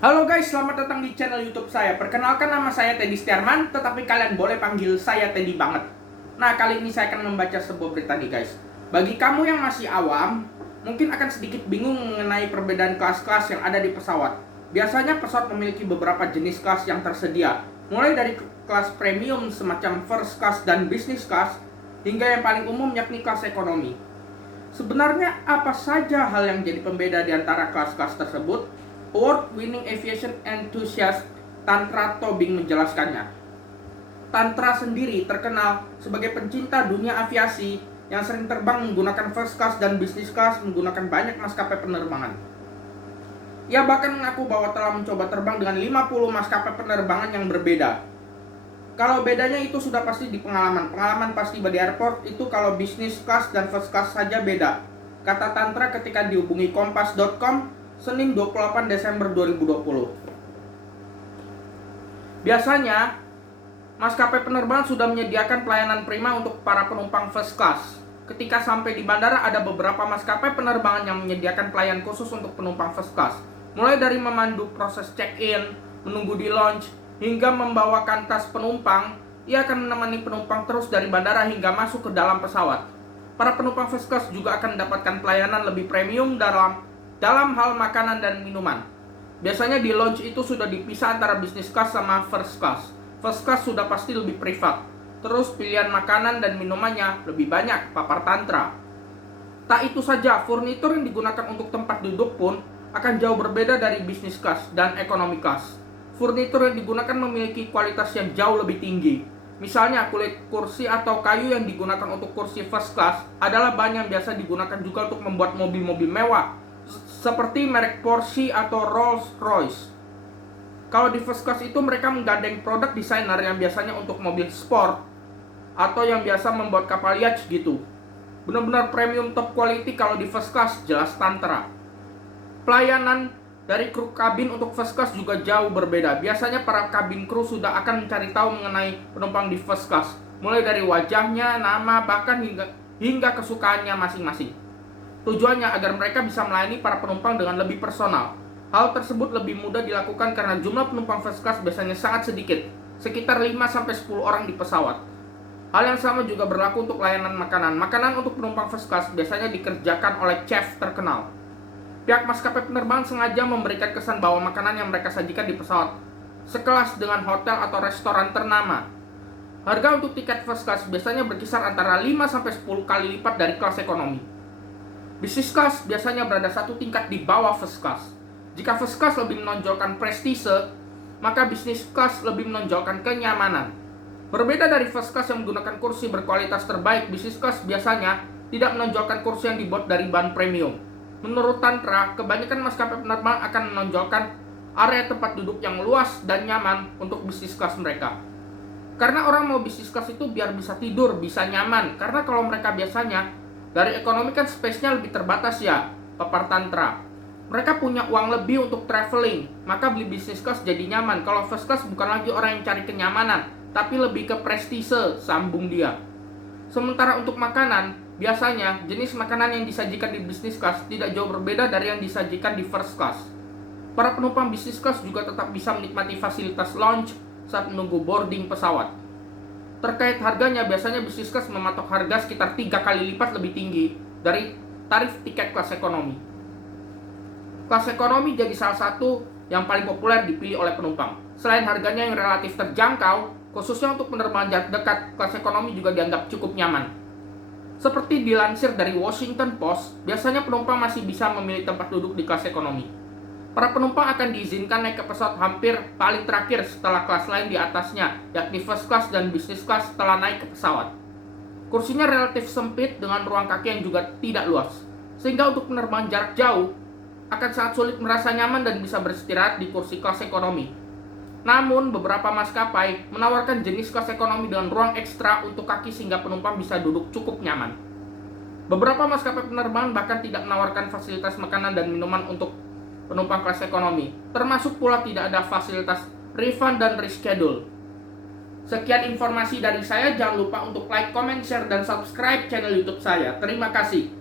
Halo guys, selamat datang di channel YouTube saya. Perkenalkan, nama saya Teddy Setiarman, tetapi kalian boleh panggil saya Teddy banget. Nah, kali ini saya akan membaca sebuah berita nih guys. Bagi kamu yang masih awam, mungkin akan sedikit bingung mengenai perbedaan kelas-kelas yang ada di pesawat. Biasanya pesawat memiliki beberapa jenis kelas yang tersedia, mulai dari kelas premium semacam first class dan business class, hingga yang paling umum yakni kelas ekonomi. Sebenarnya apa saja hal yang jadi pembeda di antara kelas-kelas tersebut? Award-winning aviation enthusiast Tantra Tobing menjelaskannya. Tantra sendiri terkenal sebagai pencinta dunia aviasi yang sering terbang menggunakan first class dan business class menggunakan banyak maskapai penerbangan. Ia bahkan mengaku bahwa telah mencoba terbang dengan 50 maskapai penerbangan yang berbeda. Kalau bedanya itu sudah pasti di pengalaman. Pengalaman pasti di airport itu kalau business class dan first class saja beda, kata Tantra ketika dihubungi kompas.com Senin 28 Desember 2020. Biasanya, maskapai penerbangan sudah menyediakan pelayanan prima untuk para penumpang first class. Ketika sampai di bandara, ada beberapa maskapai penerbangan yang menyediakan pelayanan khusus untuk penumpang first class. Mulai dari memandu proses check-in, menunggu di lounge, hingga membawakan tas penumpang, ia akan menemani penumpang terus dari bandara hingga masuk ke dalam pesawat. Para penumpang first class juga akan mendapatkan pelayanan lebih premium dalam hal makanan dan minuman. Biasanya di lounge itu sudah dipisah antara business class sama first class. First class sudah pasti lebih privat. Terus pilihan makanan dan minumannya lebih banyak, papar Tantra. Tak itu saja, furnitur yang digunakan untuk tempat duduk pun akan jauh berbeda dari business class dan economy class. Furnitur yang digunakan memiliki kualitas yang jauh lebih tinggi. Misalnya kulit kursi atau kayu yang digunakan untuk kursi first class adalah bahan yang biasa digunakan juga untuk membuat mobil-mobil mewah, seperti merek Porsche atau Rolls-Royce. Kalau di first class itu mereka menggandeng produk desainer yang biasanya untuk mobil sport atau yang biasa membuat kapal yacht gitu. Benar-benar premium top quality kalau di first class, jelas Tantra. Pelayanan dari kru kabin untuk first class juga jauh berbeda. Biasanya para kabin kru sudah akan mencari tahu mengenai penumpang di first class, mulai dari wajahnya, nama, bahkan hingga kesukaannya masing-masing. Tujuannya agar mereka bisa melayani para penumpang dengan lebih personal. Hal tersebut lebih mudah dilakukan karena jumlah penumpang first class biasanya sangat sedikit, sekitar 5-10 orang di pesawat. Hal yang sama juga berlaku untuk layanan makanan. Makanan untuk penumpang first class biasanya dikerjakan oleh chef terkenal. Pihak maskapai penerbangan sengaja memberikan kesan bahwa makanan yang mereka sajikan di pesawat sekelas dengan hotel atau restoran ternama. Harga untuk tiket first class biasanya berkisar antara 5-10 kali lipat dari kelas ekonomi. Business class biasanya berada satu tingkat di bawah first class. Jika first class lebih menonjolkan prestise, maka business class lebih menonjolkan kenyamanan. Berbeda dari first class yang menggunakan kursi berkualitas terbaik, business class biasanya tidak menonjolkan kursi yang dibuat dari bahan premium. Menurut Tantra, kebanyakan maskapai penerbangan akan menonjolkan area tempat duduk yang luas dan nyaman untuk business class mereka. Karena orang mau business class itu biar bisa tidur, bisa nyaman. Karena kalau mereka biasanya dari ekonomi kan space-nya lebih terbatas ya, papar Tantra. Mereka punya uang lebih untuk traveling, maka beli business class jadi nyaman. Kalau first class bukan lagi orang yang cari kenyamanan, tapi lebih ke prestise, sambung dia. Sementara untuk makanan, biasanya jenis makanan yang disajikan di business class tidak jauh berbeda dari yang disajikan di first class. Para penumpang business class juga tetap bisa menikmati fasilitas lounge saat menunggu boarding pesawat. Terkait harganya, biasanya business class mematok harga sekitar 3 kali lipat lebih tinggi dari tarif tiket kelas ekonomi. Kelas ekonomi jadi salah satu yang paling populer dipilih oleh penumpang. Selain harganya yang relatif terjangkau, khususnya untuk penerbangan jarak dekat, kelas ekonomi juga dianggap cukup nyaman. Seperti dilansir dari Washington Post, biasanya penumpang masih bisa memilih tempat duduk di kelas ekonomi. Para penumpang akan diizinkan naik ke pesawat hampir paling terakhir setelah kelas lain di atasnya, yakni first class dan business class setelah naik ke pesawat. Kursinya relatif sempit dengan ruang kaki yang juga tidak luas, sehingga untuk penerbangan jarak jauh akan sangat sulit merasa nyaman dan bisa beristirahat di kursi kelas ekonomi. Namun, beberapa maskapai menawarkan jenis kelas ekonomi dengan ruang ekstra untuk kaki sehingga penumpang bisa duduk cukup nyaman. Beberapa maskapai penerbangan bahkan tidak menawarkan fasilitas makanan dan minuman untuk penumpang kelas ekonomi, termasuk pula tidak ada fasilitas refund dan reschedule. Sekian informasi dari saya, jangan lupa untuk like, comment, share, dan subscribe channel YouTube saya. Terima kasih.